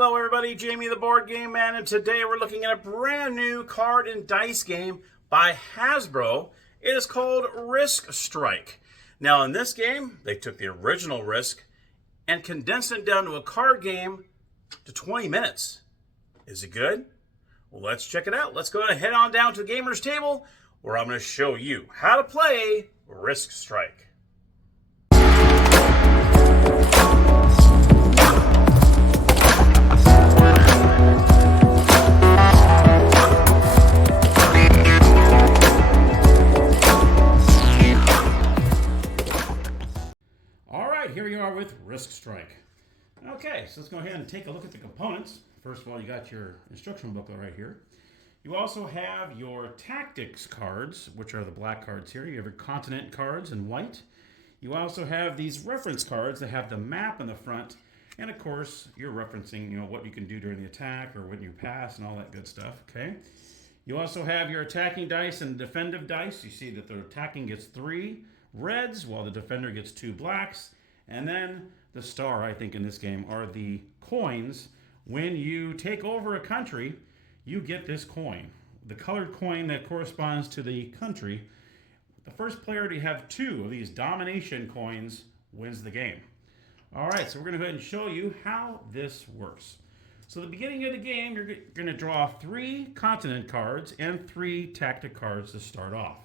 Hello everybody, Jamie the Board Game Man, and today we're looking at a brand new card and dice game by Hasbro. It is called Risk Strike. Now in this game, they took the original Risk and condensed it down to a card game to 20 minutes. Is it good? Well, let's check it out. Let's go ahead and head on down to the gamer's table where I'm going to show you how to play Risk Strike. Here you are with Risk Strike. Okay, so let's go ahead and take a look at the components. First of all, you got your instruction booklet right here. You also have your tactics cards, which are the black cards here. You have your continent cards in white. You also have these reference cards that have the map in the front, and of course, you're referencing, what you can do during the attack or when you pass and all that good stuff. Okay. You also have your attacking dice and defensive dice. You see that the attacking gets 3 reds, while the defender gets 2 blacks. And then the star, I think, in this game are the coins. When you take over a country, you get this coin. The colored coin that corresponds to the country. The first player to have 2 of these domination coins wins the game. All right, so we're going to go ahead and show you how this works. So at the beginning of the game, you're going to draw 3 continent cards and 3 tactic cards to start off.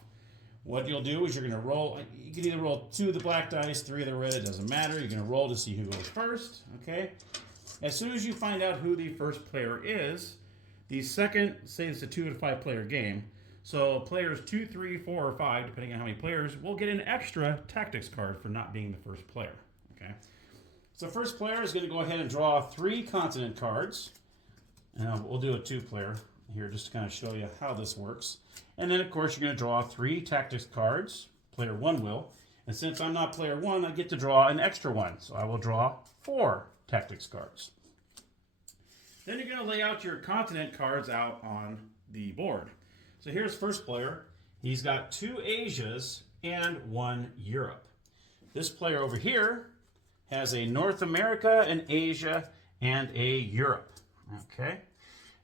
What you'll do is you're going to roll. You can either roll 2 of the black dice, 3 of the red. It doesn't matter. You're going to roll to see who goes first. Okay. As soon as you find out who the first player is, the second, say it's a 2 to 5 player game. So players 2, 3, 4, or 5, depending on how many players, will get an extra tactics card for not being the first player. Okay. So first player is going to go ahead and draw 3 continent cards, and we'll do a 2-player here just to kind of show you how this works. And then, of course, you're going to draw 3 tactics cards. Player 1 will. And since I'm not player 1, I get to draw an extra one. So I will draw 4 tactics cards. Then you're going to lay out your continent cards out on the board. So here's first player. He's got 2 Asias and 1 Europe. This player over here has a North America, an Asia, and a Europe. Okay.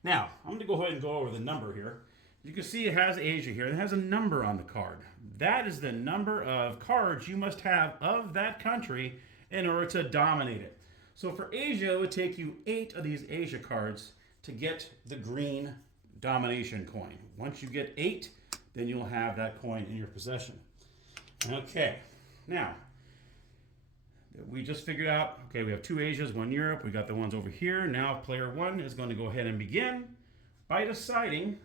Now, I'm going to go ahead and go over the number here. You can see it has Asia here. It has a number on the card. That is the number of cards you must have of that country in order to dominate it. So for Asia, it would take you 8 of these Asia cards to get the green domination coin. Once you get 8, then you'll have that coin in your possession. Okay, now, we just figured out, okay, we have 2 Asias, 1 Europe. We got the ones over here. Now player 1 is going to go ahead and begin by deciding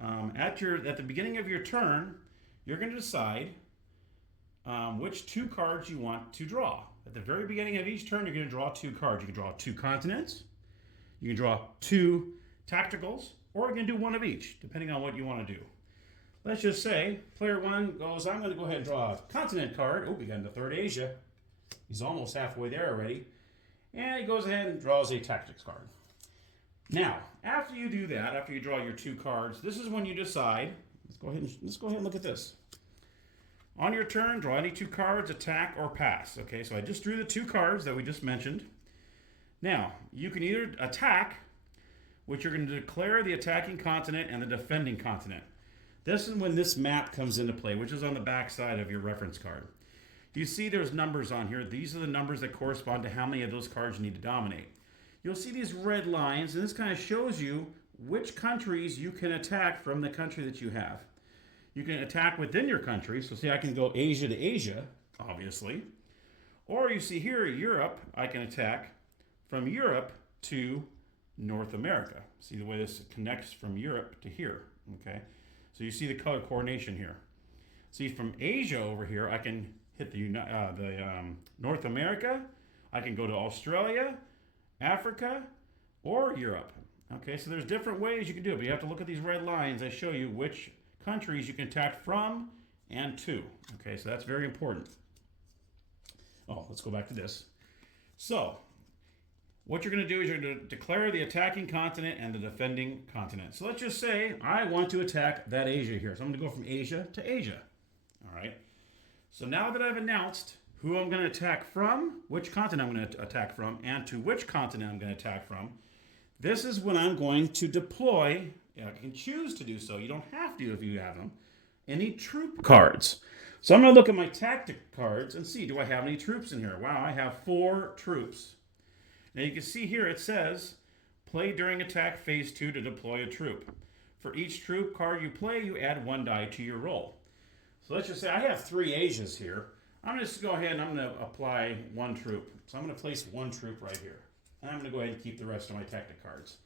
at the beginning of your turn, you're going to decide which 2 cards you want to draw. At the very beginning of each turn, you're going to draw 2 cards. You can draw 2 continents, you can draw 2 tacticals, or you can do 1 of each, depending on what you want to do. Let's just say player 1 goes, I'm going to go ahead and draw a continent card. Oh, we got into 3rd Asia. He's almost halfway there already. And he goes ahead and draws a tactics card. Now, after you do that, after you draw your 2 cards, this is when you decide, let's go ahead and look at this. On your turn, draw any 2 cards, attack or pass. Okay, so I just drew the 2 cards that we just mentioned. Now, you can either attack, which you're going to declare the attacking continent and the defending continent. This is when this map comes into play, which is on the back side of your reference card. You see there's numbers on here. These are the numbers that correspond to how many of those cards you need to dominate. You'll see these red lines, and this kind of shows you which countries you can attack from the country that you have. You can attack within your country. So see, I can go Asia to Asia, obviously. Or you see here, Europe, I can attack from Europe to North America. See the way this connects from Europe to here, okay? So you see the color coordination here. See, from Asia over here, I can hit the North America. I can go to Australia, Africa, or Europe. Okay, so there's different ways you can do it, but you have to look at these red lines. I show you which countries you can attack from and to. Okay, so that's very important. Oh, let's go back to this. So, what you're going to do is you're going to declare the attacking continent and the defending continent. So let's just say I want to attack that Asia here. So I'm going to go from Asia to Asia. All right. So now that I've announced who I'm going to attack from, which continent I'm going to attack from, and to which continent I'm going to attack from, this is when I'm going to deploy, I can choose to do so, you don't have to if you have them, any troop cards. So I'm going to look at my tactic cards and see, do I have any troops in here? Wow, I have 4 troops. Now you can see here it says, play during attack phase 2 to deploy a troop. For each troop card you play, you add 1 die to your roll. So let's just say I have 3 Asias here. I'm just going to go ahead and I'm going to apply 1 troop. So I'm going to place 1 troop right here. And I'm going to go ahead and keep the rest of my tactic cards.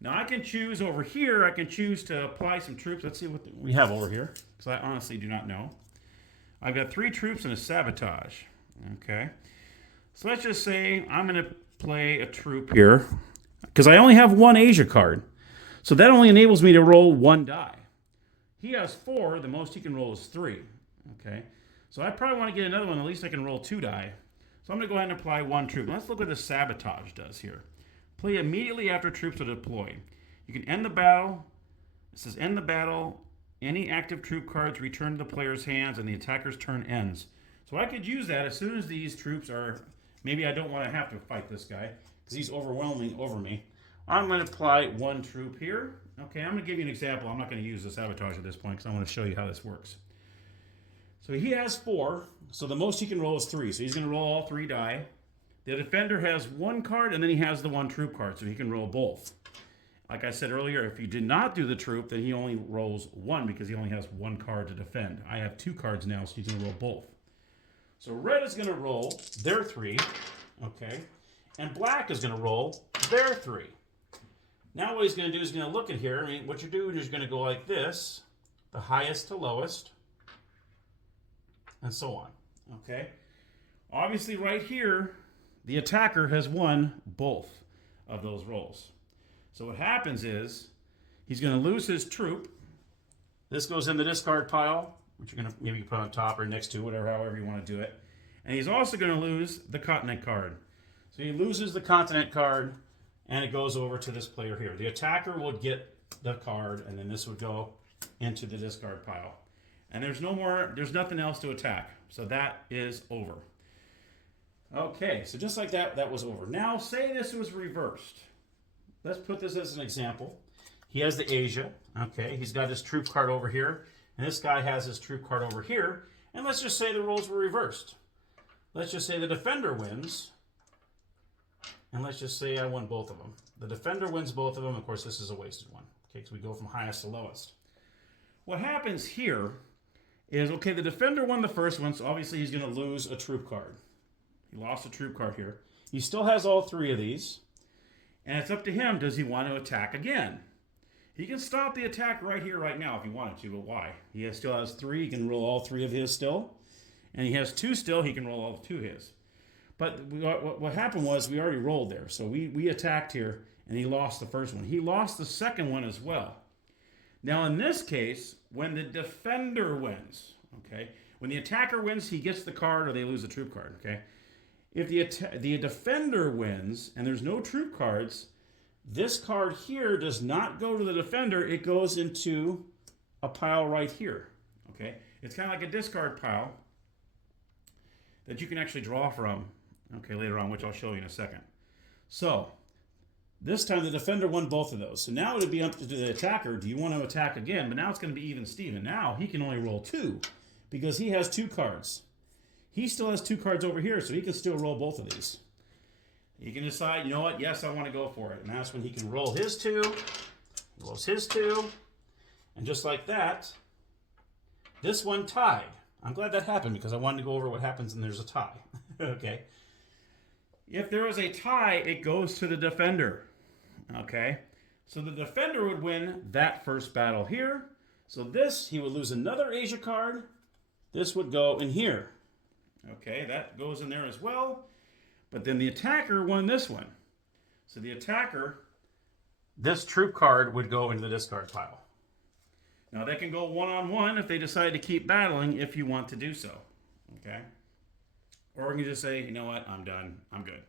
Now I can choose over here, I can choose to apply some troops. Let's see what we have over here, because I honestly do not know. I've got 3 troops and a sabotage. Okay. So let's just say I'm going to play a troop here, because I only have 1 Asia card. So that only enables me to roll 1 die. He has 4, the most he can roll is 3. Okay. So I probably want to get another one, at least I can roll 2 die. So I'm going to go ahead and apply 1 troop. Let's look what the sabotage does here. Play immediately after troops are deployed. You can end the battle. It says end the battle. Any active troop cards return to the player's hands and the attacker's turn ends. So I could use that as soon as these troops are, maybe I don't want to have to fight this guy because he's overwhelming over me. I'm going to apply 1 troop here. Okay, I'm going to give you an example. I'm not going to use the sabotage at this point because I want to show you how this works. So he has 4, so the most he can roll is 3. So he's going to roll all 3 die. The defender has 1 card, and then he has the 1 troop card, so he can roll both. Like I said earlier, if you did not do the troop, then he only rolls 1 because he only has 1 card to defend. I have 2 cards now, so he's going to roll both. So red is going to roll their 3, okay, and black is going to roll their 3. Now what he's going to do is going to look at here. I mean, what you're doing is you're going to go like this, the highest to lowest, and so on, okay? Obviously right here, the attacker has won both of those rolls. So what happens is he's going to lose his troop. This goes in the discard pile, which you're going to maybe put on top or next to, whatever, however you want to do it. And he's also going to lose the continent card. So he loses the continent card, and it goes over to this player here. The attacker would get the card, and then this would go into the discard pile. And there's nothing else to attack. So that is over. Okay, so just like that, that was over. Now, say this was reversed. Let's put this as an example. He has the Asia. Okay, he's got his troop card over here. And this guy has his troop card over here. And let's just say the roles were reversed. Let's just say the defender wins. And let's just say I won both of them. The defender wins both of them. Of course, this is a wasted one. Okay, because we go from highest to lowest. What happens here is, okay, the defender won the first one, so obviously he's going to lose a troop card. He lost a troop card here. He still has all 3 of these. And it's up to him, does he want to attack again? He can stop the attack right here, right now, if he wanted to, but why? He still has 3, he can roll all 3 of his still. And he has 2 still, he can roll all 2 of his. But what happened was we already rolled there. So we attacked here, and he lost the first one. He lost the second one as well. Now in this case, when the defender wins, okay, when the attacker wins, he gets the card or they lose the troop card, okay? If the defender wins and there's no troop cards, this card here does not go to the defender. It goes into a pile right here, okay? It's kind of like a discard pile that you can actually draw from, okay, later on, which I'll show you in a second. So this time the defender won both of those. So now it would be up to the attacker. Do you want to attack again? But now it's going to be even Steven. Now he can only roll 2 because he has 2 cards. He still has 2 cards over here, so he can still roll both of these. He can decide, you know what, yes, I want to go for it. And that's when he can roll his 2, rolls his 2, and just like that, this one tied. I'm glad that happened because I wanted to go over what happens when there's a tie. Okay. If there is a tie, it goes to the defender. Okay. So the defender would win that first battle here. So this, he would lose another Asia card. This would go in here. Okay, that goes in there as well. But then the attacker won this one. So the attacker, this troop card would go into the discard pile. Now they can go one-on-one if they decide to keep battling if you want to do so. Okay? Or we can just say, you know what, I'm done, I'm good.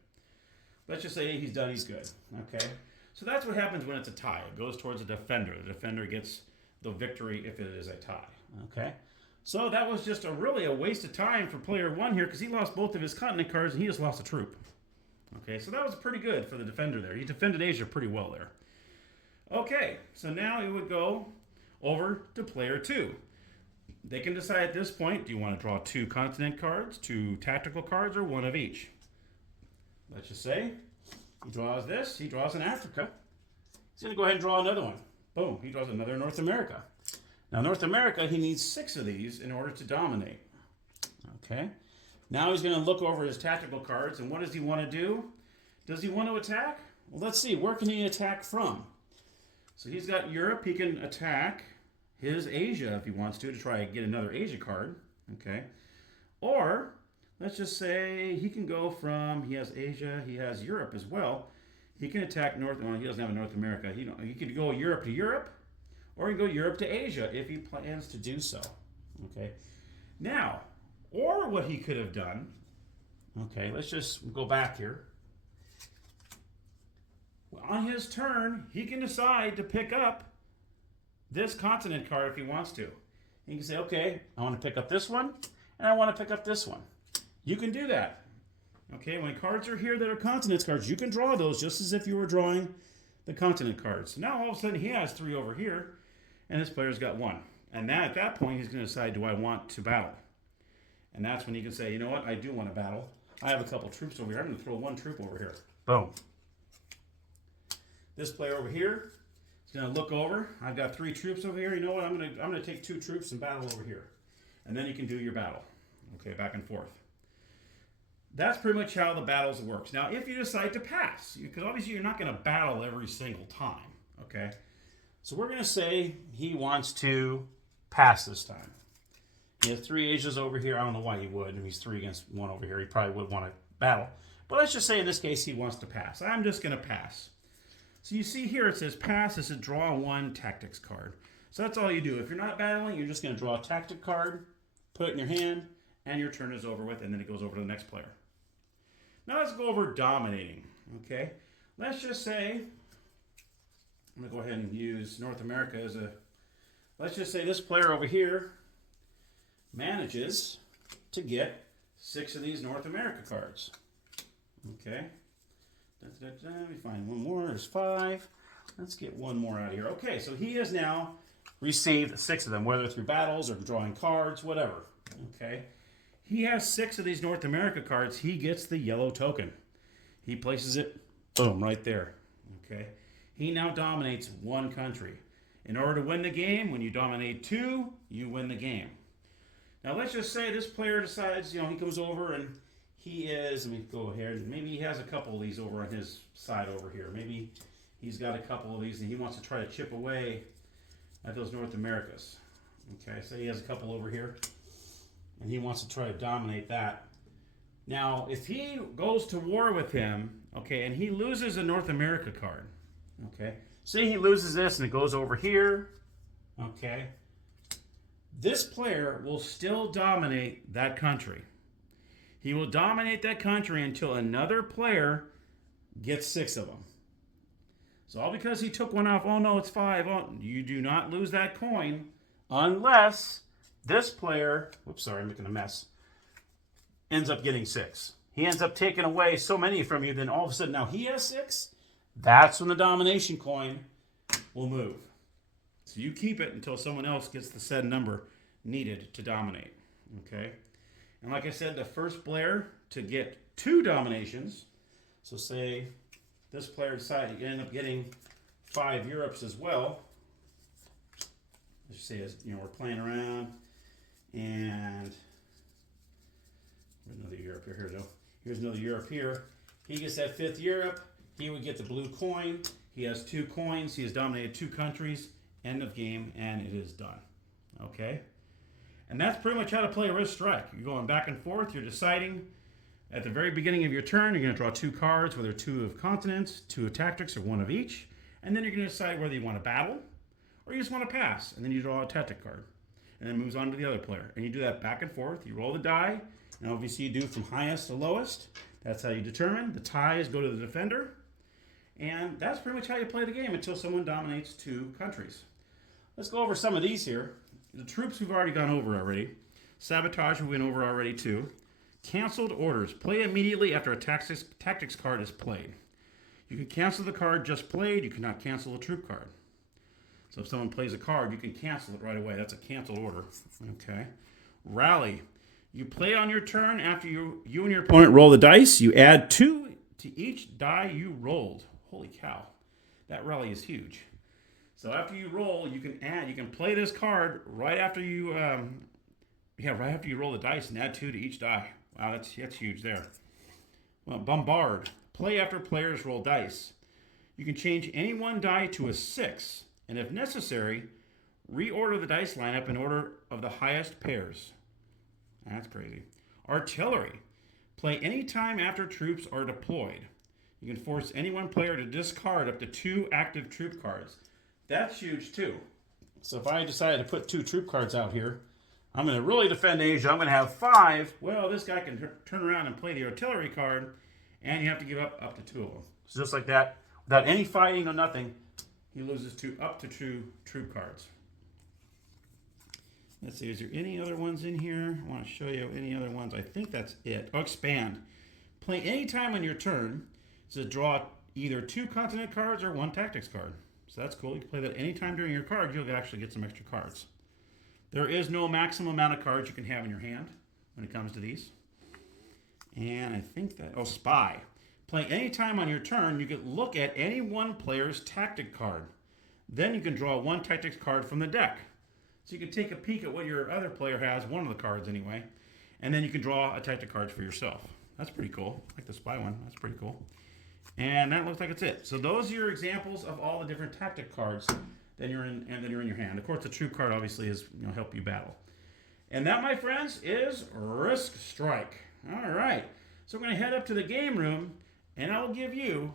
Let's just say he's done, he's good. Okay? So that's what happens when it's a tie. It goes towards the defender. The defender gets the victory if it is a tie. Okay? So that was just really a waste of time for player one here because he lost both of his continent cards and he just lost a troop. Okay, so that was pretty good for the defender there. He defended Asia pretty well there. Okay, so now he would go over to player two. They can decide at this point, do you want to draw 2 continent cards, 2 tactical cards, or 1 of each? Let's just say he draws this. He draws an Africa. He's going to go ahead and draw another one. Boom, he draws another North America. Now, North America, he needs 6 of these in order to dominate. Okay. Now he's going to look over his tactical cards, and what does he want to do? Does he want to attack? Well, let's see. Where can he attack from? So he's got Europe. He can attack his Asia if he wants to try and get another Asia card. Okay. Or, let's just say he can go from, he has Asia, he has Europe as well. He can attack North, well, he doesn't have a North America. He could go Europe to Europe, or he can go Europe to Asia if he plans to do so. Okay. Now, or what he could have done, okay, let's just go back here. On his turn, he can decide to pick up this continent card if he wants to. He can say, okay, I want to pick up this one, and I want to pick up this one. You can do that. Okay, when cards are here that are continents cards, you can draw those just as if you were drawing the continent cards. Now, all of a sudden, he has 3 over here, and this player's got 1. And at that point, he's going to decide, do I want to battle? And that's when he can say, you know what, I do want to battle. I have a couple troops over here. I'm going to throw 1 troop over here. Boom. This player over here is going to look over. I've got 3 troops over here. You know what? I'm going to take 2 troops and battle over here. And then you can do your battle. Okay, back and forth. That's pretty much how the battles works. Now, if you decide to pass, because obviously you're not going to battle every single time. Okay? So we're going to say he wants to pass this time. He has 3 Asias over here. I don't know why he would. If he's 3 against 1 over here, he probably would want to battle. But let's just say in this case he wants to pass. I'm just going to pass. So you see here it says pass. It says draw 1 tactics card. So that's all you do. If you're not battling, you're just going to draw a tactic card, put it in your hand, and your turn is over with, and then it goes over to the next player. Now let's go over dominating. Okay, let's just say, I'm going to go ahead and use North America as a, let's just say this player over here manages to get 6 of these North America cards. Okay. Let me find 1 more. There's 5. Let's get 1 more out of here. Okay, so he has now received 6 of them, whether through battles or drawing cards, whatever. Okay. He has 6 of these North America cards. He gets the yellow token. He places it, boom, right there. Okay. He now dominates 1 country. In order to win the game, when you dominate 2, you win the game. Now let's just say this player decides, he comes over and he is, let me go ahead, maybe he has a couple of these over on his side over here. Maybe he's got a couple of these and he wants to try to chip away at those North Americas. Okay, so he has a couple over here and he wants to try to dominate that. Now, if he goes to war with him, okay, and he loses a North America card, okay, say he loses this and it goes over here, okay, this player will still dominate that country. He will dominate that country until another player gets 6 of them. So all because he took 1 off, oh no, it's 5. Oh, you do not lose that coin unless this player, whoops, sorry, I'm making a mess, ends up getting 6. He ends up taking away so many from you, then all of a sudden now he has 6. That's when the domination coin will move. So you keep it until someone else gets the said number needed to dominate. Okay? And like I said, the first player to get 2 dominations, so say this player decided you end up getting 5 Europes as well. Let's just say we're playing around, and there's another Europe here. Here we go. Here's another Europe here. He gets that 5th Europe. He would get the blue coin. He has 2 coins. He has dominated 2 countries. End of game, and it is done. Okay? And that's pretty much how to play a Risk Strike. You're going back and forth. You're deciding at the very beginning of your turn, you're going to draw 2 cards, whether 2 of continents, 2 of tactics, or 1 of each. And then you're going to decide whether you want to battle or you just want to pass. And then you draw a tactic card. And then it moves on to the other player. And you do that back and forth. You roll the die. And obviously you do from highest to lowest. That's how you determine. The ties go to the defender. And that's pretty much how you play the game until someone dominates 2 countries. Let's go over some of these here. The troops we've already gone over already. Sabotage we went over already too. Canceled orders. Play immediately after a tactics card is played. You can cancel the card just played. You cannot cancel a troop card. So if someone plays a card, you can cancel it right away. That's a canceled order. Okay. Rally. You play on your turn after you and your opponent roll the dice. You add 2 to each die you rolled. Holy cow. That rally is huge. So after you roll, you can play this card right after you right after you roll the dice and add 2 to each die. Wow, that's huge there. Well, Bombard. Play after players roll dice. You can change any one die to a 6, and if necessary, reorder the dice lineup in order of the highest pairs. That's crazy. Artillery. Play any time after troops are deployed. You can force any one player to discard up to 2 active troop cards. That's huge too. So if I decided to put 2 troop cards out here, I'm going to really defend Asia. I'm going to have 5. Well, this guy can turn around and play the artillery card, and you have to give up to 2 of them. So just like that, without any fighting or nothing, he loses up to 2 troop cards. Let's see, is there any other ones in here? I want to show you any other ones. I think that's it. Oh, expand. Play any time on your turn to draw either 2 continent cards or 1 tactics card. So that's cool. You can play that anytime during your card. You'll actually get some extra cards. There is no maximum amount of cards you can have in your hand when it comes to these. And I think that... Oh, Spy. Play any time on your turn, you can look at any one player's tactic card. Then you can draw 1 tactics card from the deck. So you can take a peek at what your other player has, one of the cards anyway, and then you can draw a tactic card for yourself. That's pretty cool. I like the Spy one. That's pretty cool. And that looks like it's it. So those are your examples of all the different tactic cards that you're in your hand. Of course, the troop card obviously is help you battle. And that, my friends, is Risk Strike. All right. So we're going to head up to the game room, and I'll give you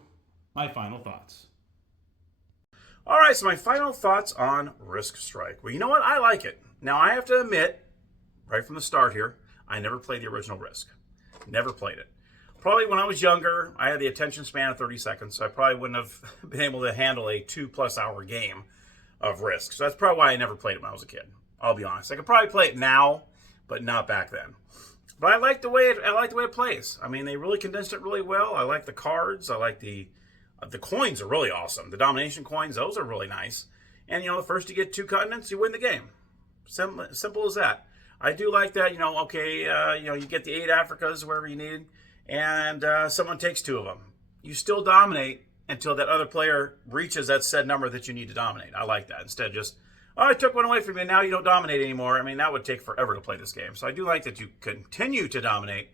my final thoughts. All right, so my final thoughts on Risk Strike. Well, you know what? I like it. Now, I have to admit, right from the start here, I never played the original Risk. Never played it. Probably when I was younger, I had the attention span of 30 seconds, so I probably wouldn't have been able to handle a 2+ hour game of Risk. So that's probably why I never played it when I was a kid. I'll be honest. I could probably play it now, but not back then. But I like the way it plays. I mean, they really condensed it really well. I like the cards. I like the coins are really awesome. The domination coins, those are really nice. And the first you get 2 continents, you win the game. Simple as that. I do like that. You get the 8 Africas wherever you need, and someone takes 2 of them. You still dominate until that other player reaches that said number that you need to dominate. I like that. Instead of just, oh, I took one away from you, now you don't dominate anymore. I mean, that would take forever to play this game. So I do like that you continue to dominate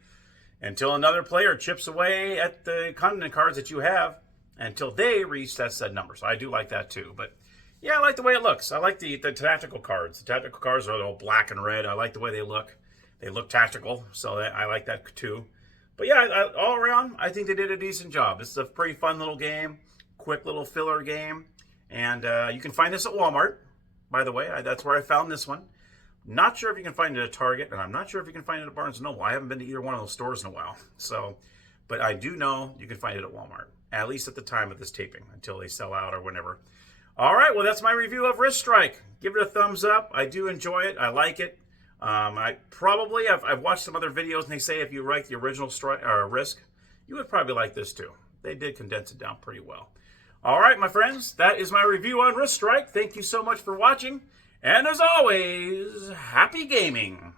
until another player chips away at the continent cards that you have until they reach that said number. So I do like that too. But yeah, I like the way it looks. I like the tactical cards. The tactical cards are all black and red. I like the way they look. They look tactical, so I like that too. But yeah, all around, I think they did a decent job. This is a pretty fun little game, quick little filler game. And you can find this at Walmart, by the way. That's where I found this one. Not sure if you can find it at Target, and I'm not sure if you can find it at Barnes & Noble. I haven't been to either one of those stores in a while. But I do know you can find it at Walmart, at least at the time of this taping, until they sell out or whenever. All right, well, that's my review of Risk Strike. Give it a thumbs up. I do enjoy it. I like it. I've watched some other videos, and they say if you like the original Risk, you would probably like this too. They did condense it down pretty well. All right, my friends, that is my review on Risk Strike. Thank you so much for watching. And as always, happy gaming.